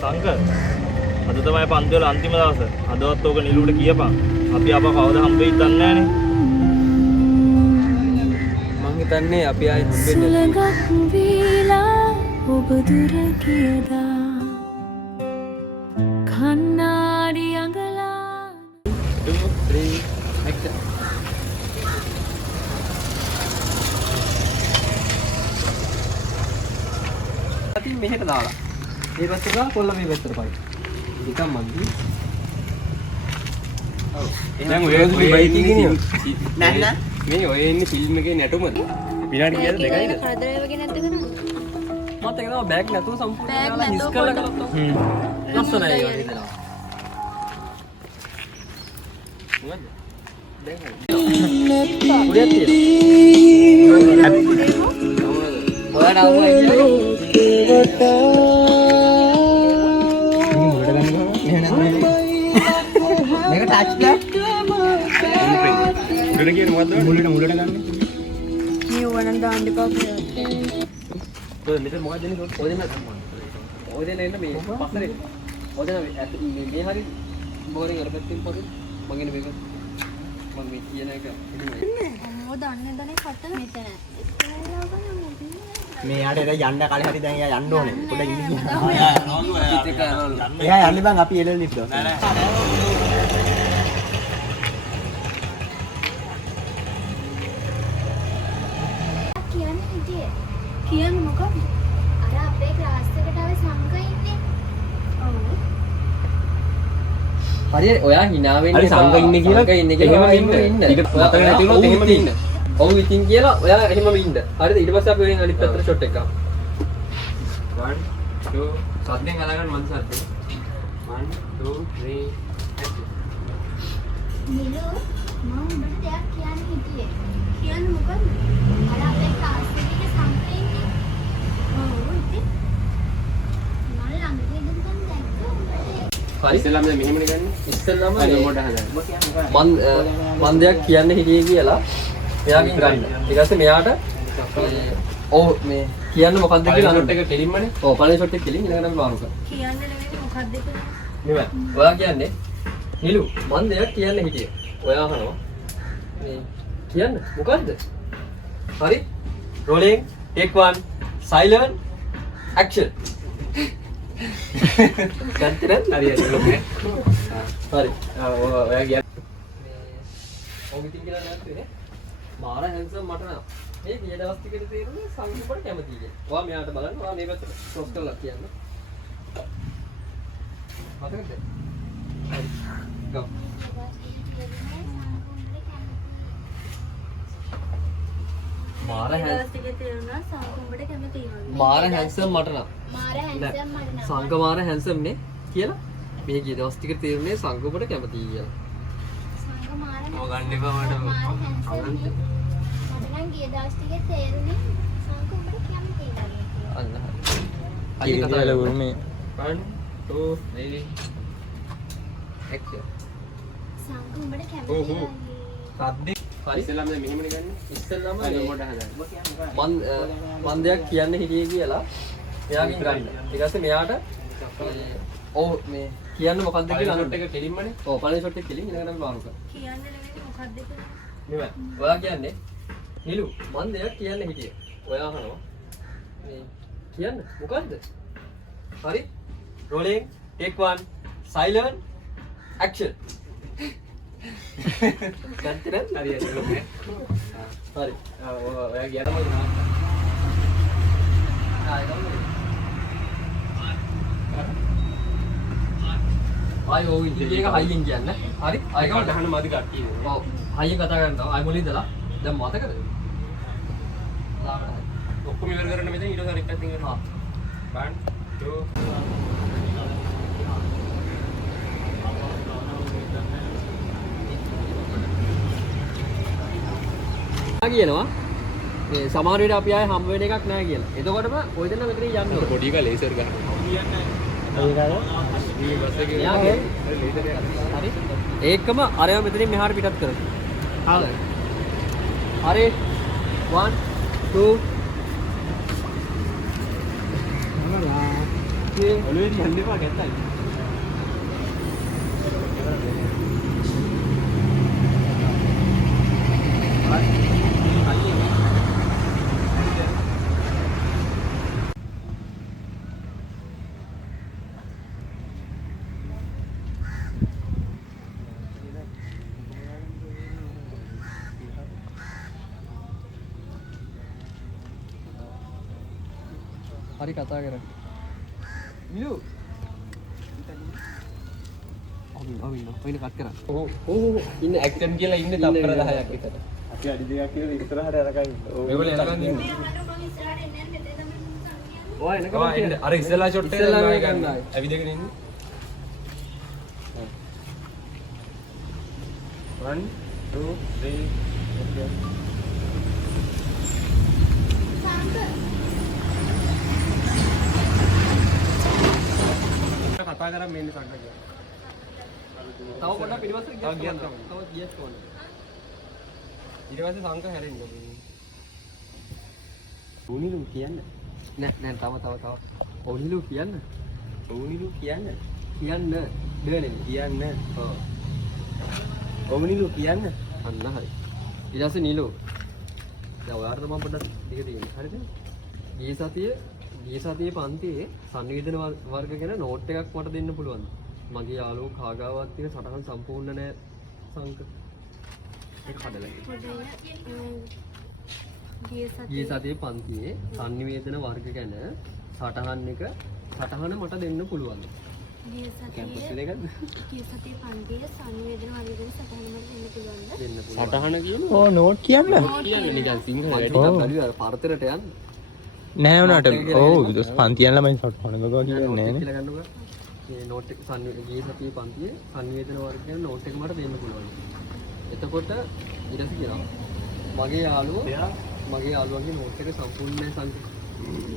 සංක අද තමයි පන්ති වල අන්තිම දවස. අදවත් ඕක නිලුට කියපන්. අපි ආපහු කවද හම්බ වෙයිද දන්නේ නැහනේ. මං හිතන්නේ අපි ආයෙ හම්බෙන්නේ ඔබ දුර ගියදා කන්නාඩි අඟලා 2 3 action. අතින් මෙහෙට දාලා. මේ පැත්තට දාලා කොල්ල මේ පැත්තට පයි. නිකන් මන්දි. ඔව්. දැන් ඔය බයික් එකේ නෑ මේ ඔය ඉන්නේ ෆිල්ම් එකේ නැටුමද? විනාඩි කීයද දෙකයිද? කරදරය වගේ නැද්ද කරන්නේ? මත් එක තමයි බෑග් නැතුව සම්පූර්ණ කරලා හිස් කරලා කරලා ලස්සනයි ඒ වගේ දෙනවා. මොකද? දැන් උඩියක් තියෙනවා. ඔයාලා ආවා ඉන්නේ. මේක ටච් ලා උඩට කියන මොකද්ද මුලට ගන්න මේ ඕනනම් දාන්න එපා කියලා. ඔය මෙතන මොකක්ද දෙන්නේ ඔය දෙන්න එන්න මේ පස්සරේ ඔය දෙන්න මේ හරි බෝරින් අර පැත්තෙන් පස්සේ මගේ මේක මම මේ කියන එක අම්මෝ දන්නේ නැදනේ කට මෙතන. මේ යාට එතන යන්න කලින් හරි දැන් එයා යන්න ඕනේ. පොඩ්ඩක් ඉන්න. ඒක එයා යන්න බං අපි එළවලු ලිෆ්ට් එක. කියන්නේ හිටියේ. කියන්නේ මොකක්ද? අර අපේ ක්ලාස් එකට ආවේ සංක ඉන්නේ. ඔව්. හරි ඔයා hina වෙන්නේ හරි සංක ඉන්නේ කියලා ඉන්නේ කියලා එහෙම ඉන්න. ටික මතක නැති වුණොත් එහෙම ඉන්න. ඔව් ඉතින් කියලා ඔයා එහෙමම ඉන්න. හරිද? ඊට පස්සේ අපි වෙන අනිත් පැත්තට ෂොට් එකක් ගමු. 1 2 සද්දෙන් අලගන්න මන් සද්දෙන්. 1 2 3 action. නිලු මම උඹට දෙයක් කියන්න හිටියේ. කියන්නේ මොකද්ද? අර අපේ ක්ලාස් එකේ සංක ඉන්නේ. ඔව් ඉතින් මම ළඟදී ඉඳන් දැක්කා උඹට. හරි ඉස්සෙල්ලාම දැන් මෙහෙමනේ ගන්න. ඉස්සෙල්ලාම රිමෝට් හදන්න. මන් දෙයක් කියන්න හිටියේ කියලා එයාගෙන් ගන්න. ඊට පස්සේ මෙයාට ඔව් මේ කියන්න මොකද්ද කියලා අනුත් එක කෙලින්මනේ. ඔව් පළවෙනි ෂොට් එක කෙලින් ඊළඟට අපි මාරු කරමු. කියන්නේ නෙමෙයි මොකද්ද කියලා. නෙමෙයි. ඔයා කියන්නේ නිලු මන් දෙයක් කියන්න හිටියේ. ඔයා අහනවා මේ කියන්න මොකද්ද? හරි. Rolling take 1 silent action. ගත්තද? හරි හරි. හරි. ඔයා කියන්නේ ඔව් ඉතින් කියලා නැත්නේ. මාර හැන්සම් මට නෑ. මේ ගිය දවස් ටිකේ තේරුනේ සංකීප්පට කැමතියි කියලා. ඔයා මෙයාට බලන්න. ඔයා මේ පැත්තට ක්‍රොස් කරලා කියන්න. මතකද? හරි. ගෝ. මාර හැන්සම් මාර හැන්සම් මට නම්. මාර හැන්සම් මට නම්. සංක මාර හැන්සම් නේ කියලා. මේ ගිය දවස් ටිකේ තේරුනේ සංකීප්පට කැමතියි කියලා. සංක මාර ඔය ගන්න එපා මට. මට නම් ගිය දවස් ටිකේ තේරුනේ සංක උඹට කැමතියි කියලා. අන්න හරි. කිරිදල උරුමේ 1 2 3 action. සංක උඹට කැමතියි. සද්දේ හරි ඉස්සෙල්ලාම දැන් මෙහෙමනේ ගන්න. ඉස්සෙල්ලාම රිමෝට් හදන්න. මන් දෙයක් කියන්න හිටියේ කියලා එයාගෙන් ගන්න. ඊට පස්සේ මෙයාට ඔව් මේ කියන්න මොකද්ද කියලා අනුත් එක කෙලින්මනේ. ඔව් පළවෙනි ෂොට් එක කෙලින් ඊළඟට අපි මාරු කරමු. කියන්නේ නෙමෙයි මොකද්ද කියලා. නෙමෙයි. ඔයා කියන්නේ නිලු මන් දෙයක් කියන්න හිටියේ. ඔයා අහනවා මේ කියන්න මොකද්ද? හරි. Rolling take 1 silent action. ගත්තද? හරි හරි. හරි. ඔයා ගියා තමයි නා. ආයි ඔය ඉතින් එක හයියෙන් කියන්න. හරි. ආයි ගහන්න මදි කට්ටිය. ඔව්. හයියෙන් කතා කරනවා. ආයි මොලින් දලා. දැන් මතකද? ඔක්කොම ඉවර කරන්න මෙතන ඊට පස්සේ අනිත් පැත්තෙන් කරනවා. 1 2 කියනවා මේ සමහර වෙලට අපි ආයේ හම්බ වෙන එකක් නැහැ කියලා. එතකොටම ඔය දෙන්න මෙතන යන්න ඕනේ. පොඩි එක ලේසර් ගන්නවා. කියන්නේ මේ බස් එකේ ලේසර් එක. හරි. ඒකම අරව මෙතනින් මෙහාට පිටත් කරමු. හරි. හරි. 1 2 ඔළුවේ තියන්න එපා ගැත්තයි. හරි කතා කරා. මිලු. ඔවින් කට් කරා. ඔව් ඉන්න ඇක්ටන් කියලා ඉන්නේ තප්පර 10ක් විතර. අපි අඩි දෙකක් කියලා ඉස්සරහට යනකම්. මේගොල්ලෝ එනකන් ඉන්නේ. මම ඉස්සරහට එන්නේ නැහැ දෙතේ තමයි සංගියන්නේ. ඔය එනකම් ඉන්න. අර ඉස්සලා ෂොට් එක ගන්න. ඇවිදගෙන ඉන්නේ. 1 2 3 okay. කතා කරා මෙන්න සංගය. තව පොඩ්ඩක් පිටිපස්සට ගියත් තව ගියත් කොහොමද? ඊට පස්සේ සංක හැරෙන්න ඕනේ. උනිලු කියන්න. නෑ තව. ඔව්නිලු කියන්න. උනිලු කියන්න. කියන්න දෙන්නේ. කියන්න. ඔව්. උනිලු කියන්න. අන්න හරි. ඊට පස්සේ නිලු. දැන් ඔයාලට මම පොඩ්ඩක් ටික තියෙන්නේ. හරිද? ගිය සතියේ පන්තියේ සංවේදන වර්ග ගැන නෝට් එකක් මට දෙන්න පුළුවන්ද? මගේ යාළුවෝ කාගාවත් තියෙන සටහන් සම්පූර්ණ නැහැ සංක. ඒක හදලා. ගිය සතියේ පන්තියේ සංවේදන වර්ග ගැන සටහන මට දෙන්න පුළුවන්ද? ගිය කැම්පස් සතියේ දෙකක්ද? ගිය සතියේ පන්තියේ සංවේදන වර්ගයෙන් සටහන මට දෙන්න පුළුවන්ද? දෙන්න පුළුවන්. සටහන කියන්නේ? ඕ නෝට් කියන්න කියන්නේ නිකන් සිංහල ටිකක් බලුවා පරතරට යන්න. නෑ වුණාට ඔව් පන්තියන් ළමයි සටහන ගගා කියන්නේ නෑනේ කියලා ගන්නකො. මේ නෝට් එක ගිය සතියේ පන්තියේ සංවේදන වර්ග ගැන නෝට් එක මට දෙන්න පුළුවන්. එතකොට ඊට පස්සේ කියනවා මගේ යාළුවගේ නෝට් එක සම්පූර්ණයි සංක.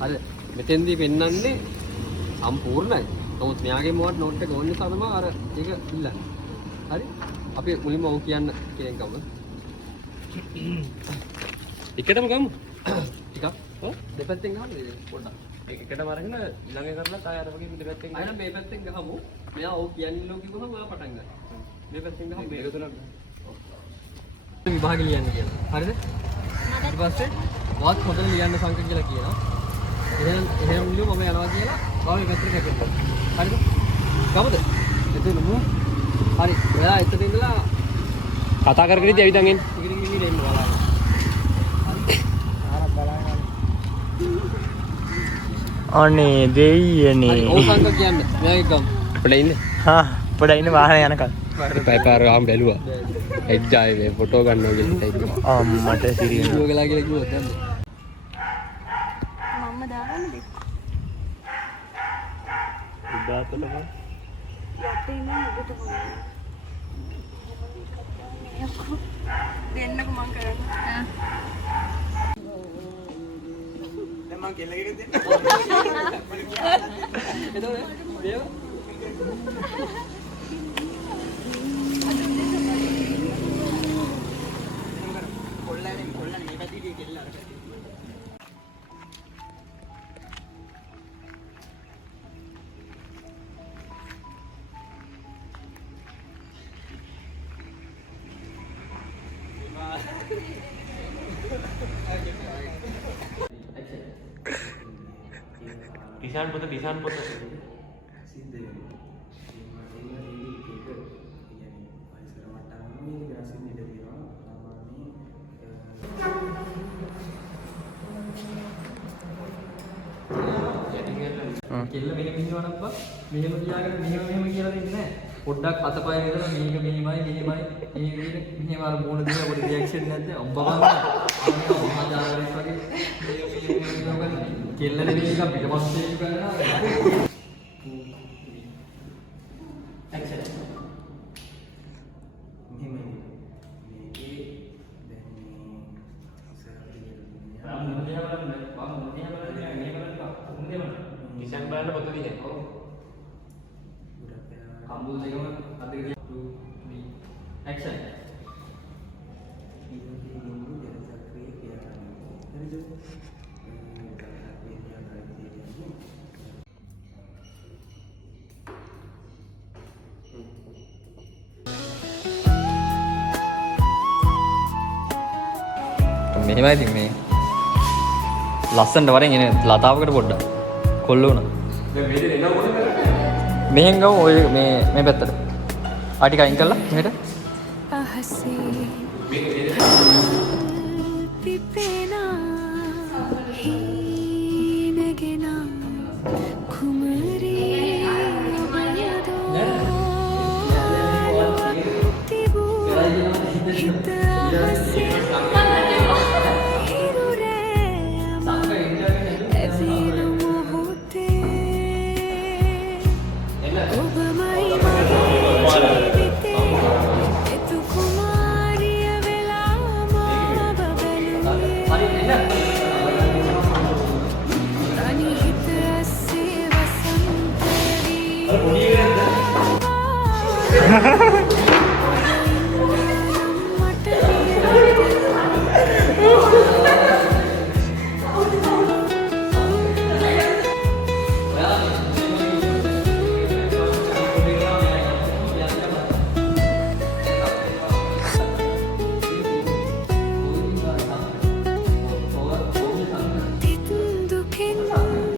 හරි මෙතෙන්දී පෙන්වන්නේ සම්පූර්ණයි. නමුත් මෙයාගේ මොකක්ද නෝට් එක ඕන නිසා තමයි අර ඒක ඉල්ලන්නේ. හරි අපි මුලින්ම ඔව් කියන්න කියන ගමු. එකටම ගමු. ටිකක් දෙපැත්තෙන් ගහන්න පොඩ්ඩක්. එකටම අරගෙන ළඟ කරලා ආය අර වගේ දෙපැත්තෙන් අය නම් මේ පැත්තෙන් ගහමු. මෙයා ඔව් කියන්නේ නෝ කිව්වම ඔයා පටන් ගන්න. මේ පැත්තෙන් ගහමු මේක තුනක්. විභාග ලියන්න කියනවා. හරිද? ඊට පස්සේ වාත් හොඳට ලියන්න සංක කියලා කියනවා. එහෙනම් නිලු මම යනවා කියලා ඔය පැත්තට කැපෙන්න. හරිද? ගමුද? එතන මු. හරි. ඔයා එතන ඉඳලා කතා කර කර ඉඳි ඇවිදන් එන්න. ඉගෙන ගිහින් එන්න බලන්න. අනේ දෙයියනේ ඔව් සංක කියන්නේ. මෙයාගේ ගම්. අපිට ඉන්න. හා පොඩ ඉන්න වාහනේ යනකම් පයිපාර ආම් බැලුවා. එක්ජායි මේ ෆොටෝ ගන්නවා කියලා හිතයි. අම්මට සිරියන විඩියෝ ගලා කියලා කිව්වොත් දැන්. මම්ම දාගන්නද? උදාතල බං යටේ ඉන්න උඩට ගොන්න. දෙන්නක මං කරන්නේ. එතකොට දේව දිසාන් පොත කෙල්ල මෙහෙම ඉන්නවනම් බා මෙහෙම තියාගෙන මෙහෙම කියලා දෙන්නේ නැහැ. පොඩ්ඩක් අතපය වේදලා මේක මෙහෙමයි මෙහෙම අර මොන දෙයක් පොඩි රියැක්ෂන් නැද්ද? අම්බා බලන්න. මහා ජාලරිස් වගේ කෙල්ල නෙමෙයි නිකන් පිටපස්සේ කරනවා. ඇක්ෂන්. දිසාන් බලන්න පොත දිහා ඔව් කම්බුල් දෙකම අතේ 2 3 ඇක්ෂන්. මෙහෙමයි ඉතින් මේ ලස්සනට වරෙන් එන ලතාවකට පොඩ්ඩක් කොල්ල වුණා. මෙහෙන් ගමු ඔය මේ පැත්තට. ආ ටික අයින් කළා මෙහෙට. අහසේ පිපෙනා හීනගෙන කුමරී වයදෝ තිබූ හිත අහසේ හිරුරෑම ඇවින මොහොතේ ඔබමයි මගේ ජීවිතේ එතු කුමාරිය වෙලා මාව බැලුවේ තනි හිත ඇස්සේ වසන්ත වී